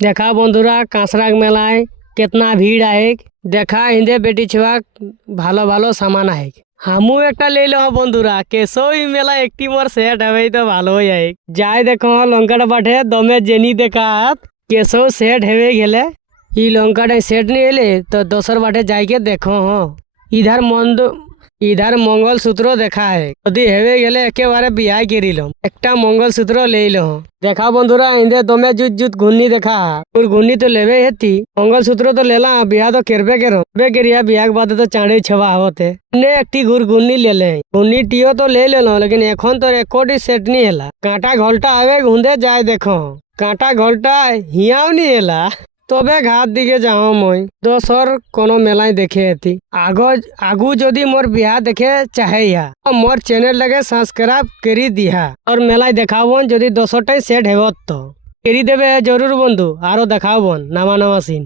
देखा बंधुरा कांसराग मेलाয় कितना भीड़ आहे। देखा हिंदे बेटी छुआ ভালো ভালো সামান आहे। হামু একটা লইল বন্ধুরা কেসই মেলা একটি মোর সেট হবে তো ভালোই आहे। যাই দেখো লঙ্কাটা পাঠে দমে জেনি দেখাত কেসও সেট হেবে গেলে ই লঙ্কাটা সেট নিয়ে এলে তো দোসর বাটে যাইকে দেখো ইধার ইধার মঙ্গলসূত্র দেখা है যদি হেবে গেলে একেবারে বিয়াই করিলাম একটা মঙ্গলসূত্র লেইল। দেখা বন্ধুরা ইন্দে দমে জুত জুত ঘূর্ণি দেখা তোর ঘূর্ণি তো লেবে হেতি মঙ্গলসূত্র তো লেলা বিয়া তো কেরবে কেরিয়া বিয়াক বাদে তো চাঁড়ে ছবা হতে ने একটি ঘূর্ণি লেলে ঘূর্ণিটিও তো ले लेलो लेकिन এখন তোর একটি সেট নি হেলা কাঁটা ঘোলটা হবে ঘুঁদে যায় দেখো কাঁটা ঘোলটা হিয়াও নি হেলা তবে ঘাট দিকে যাও মই দোসর কোনো মেলায় দেখে এতি আগু যদি মোর বিয়া দেখে চাহে মোর চ্যানেল লাগে সাবস্ক্রাইব করি দিহা और মেলায় দেখাবন যদি দোসরটাই সেট হেব তো করি দেবে জরুর বন্ধু আরো দেখাবন নামা নামা সিন।